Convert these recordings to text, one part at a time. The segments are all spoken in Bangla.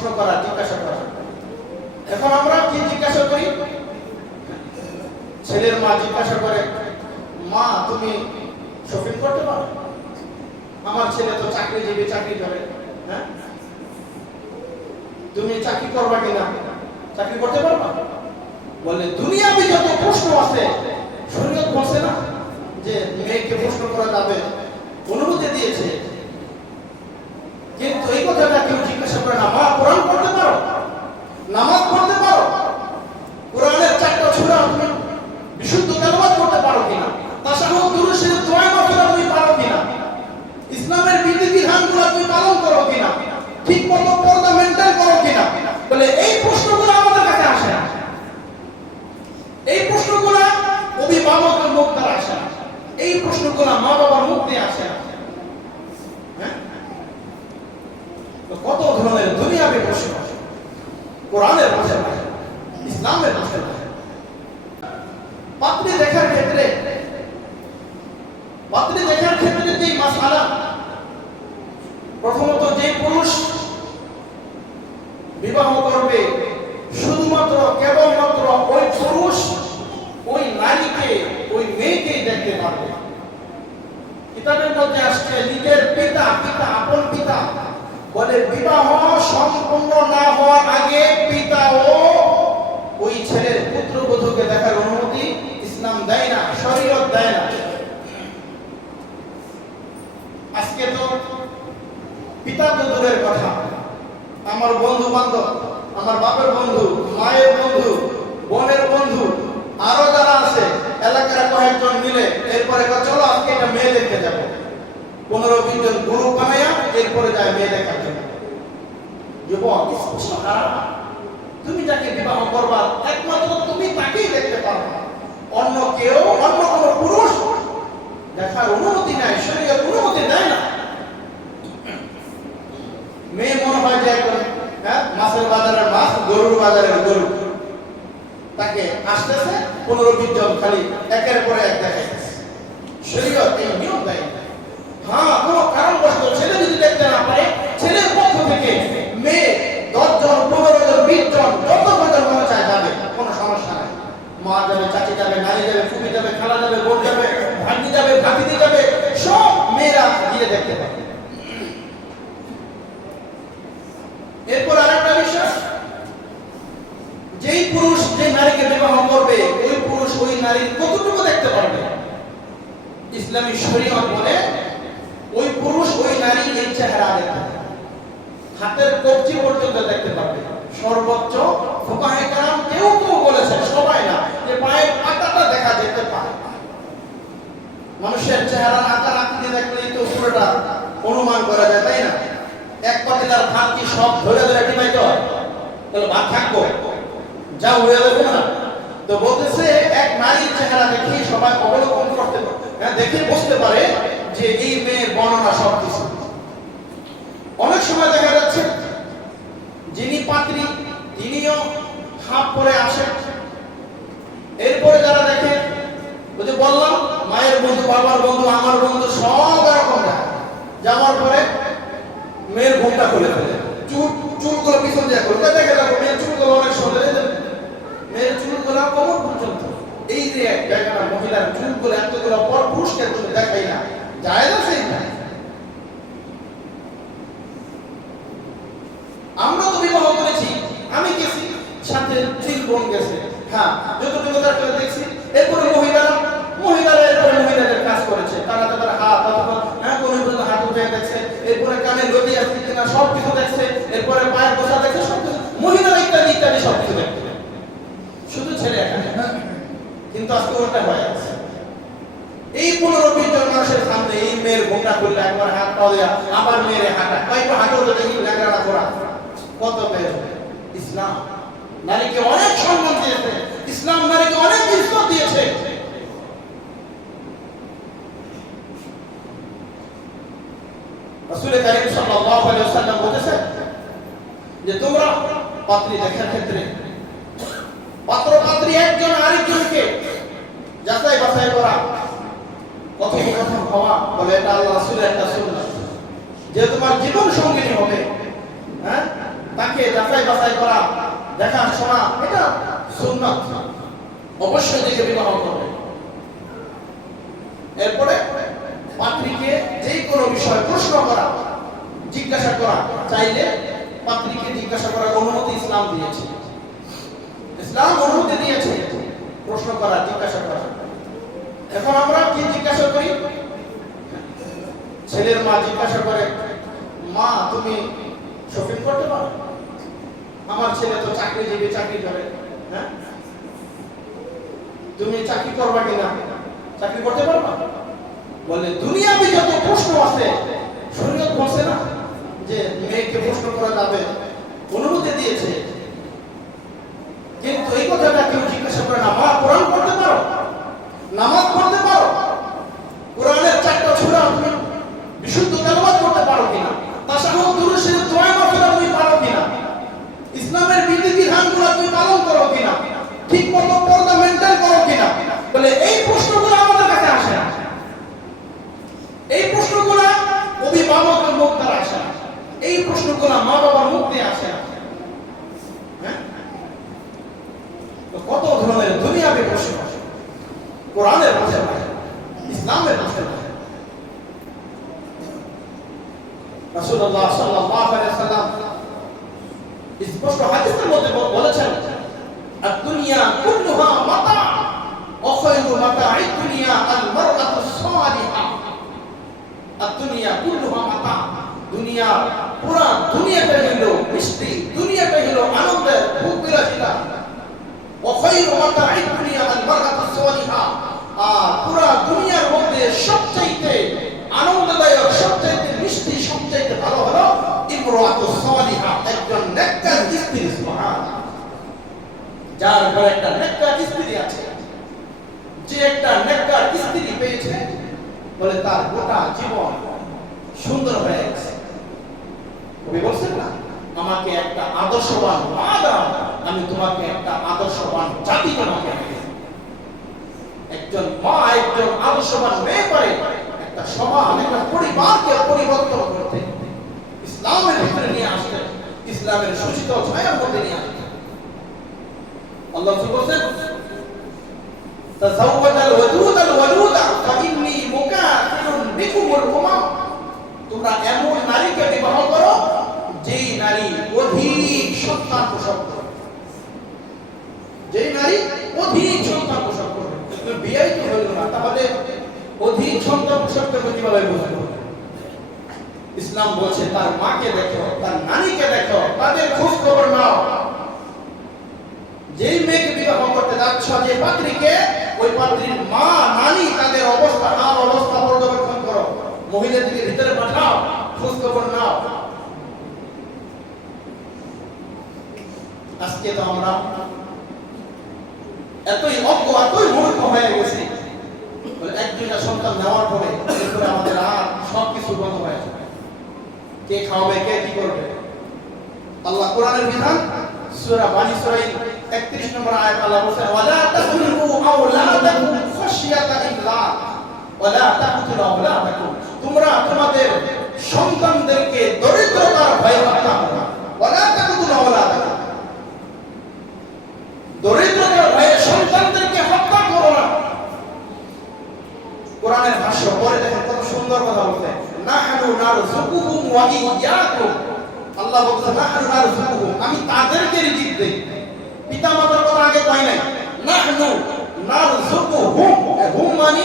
প্রশ্ন করা, জিজ্ঞাসা করা। এখন আমরা কি জিজ্ঞাসা করি? ছেলের মা জিজ্ঞাসা করে, মা তুমি শপিং করতে পারো? আমার ছেলে তো চাকরিজীবী, চাকরি করে, হ্যাঁ তুমি চাকরি করবা কিনা, চাকরি করতে পারবা? বলে দুনিয়াবি যত প্রশ্ন আছে শরীয়ত বলছে না যে মেয়েকে প্রশ্ন করা যাবে, অনুমতি দিয়েছে, কিন্তু এই কথাটা কেউ জিজ্ঞাসা করে না। মা কোরআন পড়তে পারো, নামাজ পড়তে পারো, কোরআনের 4টা সূরা তুমি বিশুদ্ধ তেলাওয়াত করতে পারো কিনা, তাশাহুদ দুরূদ শরীফ দোয়া মাফিরা তুমি পারো কিনা, ইসলামের বিধিবিধানগুলো তুমি পালন করো কিনা, ঠিকমতো পর্দা মেইনটেইন করো কিনা। বলে এই প্রশ্নগুলো আমাদের কাছে আসে না, এই প্রশ্নগুলো অভিভাবকের মুখ দ্বারা আসে না, এই প্রশ্নগুলো মা বাবার মুখ দিয়ে আসে না। হ্যাঁ, কত ধরনের দুনিয়াবি প্রশ্ন কোরআনের ভাষায়, ইসলামের ভাষায়। পাত্রী দেখার ক্ষেত্রে যে মাসআলা, প্রথমত যে পুরুষ বিবাহ করবে শুধুমাত্র কেবলমাত্র ওই পুরুষ ওই নারীকে, ওই মেয়েকেই দেখতে পারবে। কিতাবের মধ্যে আসছে নিজের পিতা, আপন পিতা বলে বিবাহ সম্পূর্ণ না হওয়ার আগে পিতাও ওই ছেলের পুত্রবধূকে দেখার অনুমতি ইসলাম দেয় না, শরীয়ত দেয় না। আজকে তো পিতা তো দূরের কথা, আমার বন্ধু বান্ধব, আমার বাপের বন্ধু, মায়ের বন্ধু, বোনের বন্ধু, আরো যারা আছে এলাকার কয়েকজন মিলে এরপরে চলো আজকে একটা মেয়ে দেখতে যাবো, 15-20 জন গ্রুপ বানায়া এরপরে যায় মেয়ে দেখার জন্য। যুবক, তুমি যাকে বিবাহ করবা একমাত্র তুমি তাকেই দেখতে পারবে, অন্য কেউ, অন্য কোন পুরুষ দেখার অনুমতি নাই, শরীয়ত অনুমতি দেয় না। মেয়ে মনে হয় যে একদম মাছের বাজারের মাছ, গরুর বাজারের গরু, তাকে আসতেছে 15-20 জন খালি একের পরে এক দেখাইতেছে। শরীয়ত এই নিয়ম দেয় না। হ্যাঁ, কোনো কারণবশত ছেলে যদি দেখতে না পারে, ছেলের পক্ষ থেকে মেয়ে 10 জন, 15 জন, 20 জন, যত কজন মনে চায় যাবে, কোনো সমস্যা নাই। মা যাবে, চাচি যাবে, নানি যাবে, ফুপি যাবে, খালা যাবে, বোন যাবে, ভাগ্নি যাবে, ভাতিজি যাবে, সব মেয়েরা গিয়ে দেখতে পাবে। এরপর আরেকটা বিষয়, যেই পুরুষ যে নারীকে বিবাহ করবে ওই পুরুষ ওই নারীর কতটুকু দেখতে পারবে? ইসলামী শরীয়ত বলে ওই পুরুষ ওই নারী এই চেহারা দেখতে পারবে, হাতের কবজি পর্যন্ত দেখতে পারবে। সর্বোচ্চ ফুকাহে কেরাম কেউ বলেছে, সবাই না, যে পায়ের পাতাটা দেখা যেতে পারে। মানুষের চেহারার আকার আকৃতি দেখলেই তো পুরোটা অনুমান করা যায়, তাই না? এক পাতিলার ভাত কি সব ধরে ধরে ডিমাইতে হয়? তাহলে ভাত থাকবো, যা হয়ে যাবে না। তো বলতেছে এক নারীর চেহারা দেখে সবাই অবলোকন করতে পারে, দেখে বুঝতে পারে যে এই মেয়ের বর্ণনা সব কিছু। অনেক সময় দেখা যাচ্ছে যিনি পাত্রী তিনিও হাফ পরে আসেন, এরপরে যারা দেখে, ওই যে বললাম মায়ের বন্ধু, বাবার বন্ধু, আমার বন্ধু, সব এরকম দেখা, যাওয়ার পরে মেয়ের ঘুমটা খুলে ফেলে, চুলগুলো পিছন দিয়ে করে দেখে যাবো, মেয়ের চুলগুলো অনেক সুন্দর, মেয়ের চুলগুলো কোমর পর্যন্ত। এই যে জায়গাটা মহিলার চুলগুলো এতগুলো পর পুরুষকে তুমি দেখাই না, যায় না সেই না। আমরা তো বিবাহ করেছি, আমি গেছি সাথে 3 বোন গেছে, হ্যাঁ যতটুকু দরকার দেখছি। এরপরে মহিলারা এরপরে মহিলাদের কাজ করেছে, তারা তাদের হাত অথবা কোন হাত উঠে দেখছে, এরপরে কানের গতি আছে কিনা সব কিছু দেখছে, এরপরে পায়ের বসা দেখছে, সব কিছু মহিলারা ইত্যাদি ইত্যাদি সব কিছু দেখছে, শুধু ছেলে এখানে। কিন্তু আজকে ওটা হয়ে আছে, এই 15-20 জন মানুষের সামনে এই মেয়ের ঘোমটা খুললে একবার হাত পাওয়া যায়, আবার মেয়ের হাঁটা কয়েকবার হাঁটো দেখি লেখাটা করা কত মেয়ের। ইসলাম নারীকে অনেক সম্মান দিয়েছে, ইসলাম নারীকে অনেক ইজ্জত দিয়েছে। রাসূল কারীম সাল্লাল্লাহু আলাইহি ওয়াসাল্লাম বলেছেন যে তোমরা পাত্রী দেখার ক্ষেত্রে পাত্র পাত্রী একজন আরেকজনকে যাচাই বাছাই করা, কথোপকথন হওয়া, বলে এটা আল্লাহ রাসূলের একটা সুন্নাত। যে তোমার জীবন সঙ্গিনী হবে, তাকে বাছাই করা, দেখাশোনা, এটা সুন্নাত। অবশ্যই দেখে বিবাহ করবে। এরপরে পাত্রীকে যে কোনো বিষয়ে প্রশ্ন করা, জিজ্ঞাসা করা, চাইলে পাত্রীকে জিজ্ঞাসা করার অনুমতি ইসলাম দিয়েছে। ইসলাম অনুমতি দিয়েছে প্রশ্ন করা, জিজ্ঞাসা করা। এখন আমরা কি জিজ্ঞাসা করি? ছেলের মা জিজ্ঞাসা করে, মা তুমি শপিং করতে পারো? আমার ছেলে তো চাকরিজীবী, চাকরি করে, হ্যাঁ, তুমি চাকরি করবা কিনা, চাকরি করতে পারবা? বলে দুনিয়াতে যত প্রশ্ন আছে শরীয়ত বলছে না যে মেয়েকে প্রশ্ন করা যাবে, অনুমতি দিয়েছে। কিন্তু এই কথাটা কেউ জিজ্ঞাসা করে না, মা কোরআন পড়তে পারো, নামাজ পড়তে পারো, কোরআনের 4টা সূরা তুমি বিশুদ্ধ তেলাওয়াত করতে পারো কিনা, তাশাহুদ দুরূদ শরীফ দোয়া মাফিরা তুমি পারো কিনা, ইসলামের বিধিবিধানগুলো তুমি পালন করো কিনা, ঠিকমতো পর্দা মেইনটেইন করো কিনা। বলে এই প্রশ্নগুলো আমাদের কাছে আসে না, এই প্রশ্নগুলো অভিভাবকের মুখ দ্বারা আসে না, এই প্রশ্নগুলো মা বাবার মুখ দিয়ে আসে না। হ্যাঁ, তো কত ধরনের দুনিয়াবি প্রশ্ন কোরআনের ভাষায় নাই, ইসলামের ভাষায় নাই। রাসূলুল্লাহ সাল্লাল্লাহু আলাইহি ওয়াসাল্লাম স্পষ্ট হাদিসের মধ্যে বলেছেন, আদ-দুনিয়া কুল্লুহা মাতা ওয়া খায়রু মাতা'আদ দুনিয়া আল-মারআতু সালিহা। আদ-দুনিয়া কুল্লুহা মাতা, দুনিয়া পুরা দুনিয়াটা হলো মিষ্টি, দুনিয়াটা হলো আনন্দের ভোগ বিলাসিতা। ওয়া খায়রু মাতা'আদ দুনিয়া আল-মারআতু সালিহা, আর পুরা দুনিয়ার মধ্যে সবচেয়ে আনন্দদায়ক, সবচেয়ে মিষ্টি, সবচেয়ে ভালো হলো ইমরাতু সালিহা, একজন নেককার স্ত্রী। সুবহানাল্লাহ, যার ঘরে একটা নেককার স্ত্রী আছে, যে একটা নেককার স্ত্রী পেয়েছে, বলে তার গোটা জীবন সুন্দর হয়ে গেছে। কবি বলছেন না, আমাকে একটা আদর্শবান মা দাও, আমি তোমাকে একটা আদর্শবান জাতি তোমাকে দেব। একজন মা, একজন আদর্শবান মেয়ে পারে একটা সমাজ, একটা পরিবারকে পরিবর্তন করতে, ইসলামের ভিতরে নিয়ে আসতে, ইসলামের সুশীতল ছায়ার মধ্যে নিয়ে আসতে। আল্লাহ বলেন, তাযাওয়াজাল ওয়াদুদাল ওয়ালুদা ফাইন্নী মুকাফিরুন বিকুমুল উমাম। তোমরা এমন নারীকে বিবাহ করো যেই নারী অধিক সন্তান প্রসব করে, যেই নারী অধিক সন্তান প্রসব করবে। বিয়েই তো হইল না, তাহলে অধিক সন্তান প্রসব করবে কিভাবে বুঝবো? ইসলাম বলছে তার মাকে দেখো, তার নারীকে দেখো, তাদের খোঁজ খবর নাও। যেই মেয়েকে বিবাহ করতে যাচ্ছ, যে পাত্রীকে, ওই পাত্রীর মা, নারী, তাদের অবস্থা, হাল অবস্থা পর্যবেক্ষণ করো, মহিলাদেরকে ভিতরে পাঠাও, খোঁজ খবর নাও। আজকে তো আমরা এতই অজ্ঞ, এতই মূর্খ হয়ে গেছি, এক দুইটা সন্তান নেওয়ার পরে এরপরে আমাদের আর সবকিছু বন্ধ হয়ে যাবে। কে খাওয়াবে, কে কি করবে? আল্লাহ কোরআনের বিধান, সূরা বানী ইসরাঈল 31 নম্বর আয়াত আল্লাহ বলেন, ওয়ালা তাকুলু আওলাদাকুম খাশিয়াতা ইমলাক ওয়ালা তাকতুলু আওলাদাকুম। তোমরা তোমাদের সন্তানদেরকে দরিদ্রতার ভয়ে হত্যা করো না। ওয়ালা তাকতুলু আওলাদাকুম, দরিদ্রতার ভয়ে সন্তানদেরকে হত্যা করো না। কোরআনের ভাষ্য পরে দেখেন কত সুন্দর কথা বলতে, নাহনু নারযুকুহুম ওয়া ইয়্যাকুম। আল্লাহ বলছেন নাহনু নারযুকুহুম, আমি তাদেরকে রিজিক দেই। পিতামাতার কথা আগে কই নাই, নাহনু নারযুকুহুম, হুম মানে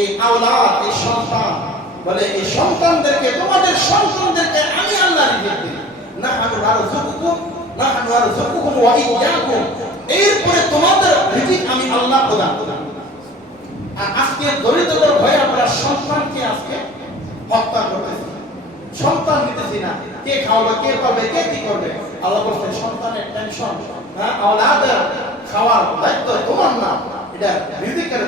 এই আওলাদ, এই সন্তান। বলে এই সন্তানদেরকে, তোমাদের সন্তানদেরকে আমি আল্লাহ রিজিক দেই। নাহনু নারযুকুহুম, নাহনু নারযুকুহুম ওয়া ইয়্যাকুম, এরপরে তোমাদের রিজিক আমি আল্লাহ প্রদান করি। আর আজকে দরিদ্রতার ভয়ে আমরা সন্তানকে আজকে হত্যা করতেছি, সন্তান দিতেছি না। কে খাওয়াবে, কে পাবে, কে কি করবে? আল্লাহ বলছেন সন্তানের টেনশন, হ্যাঁ, আওলাদের খাওয়ার দায়িত্ব তোমার না, এটা রিজিকের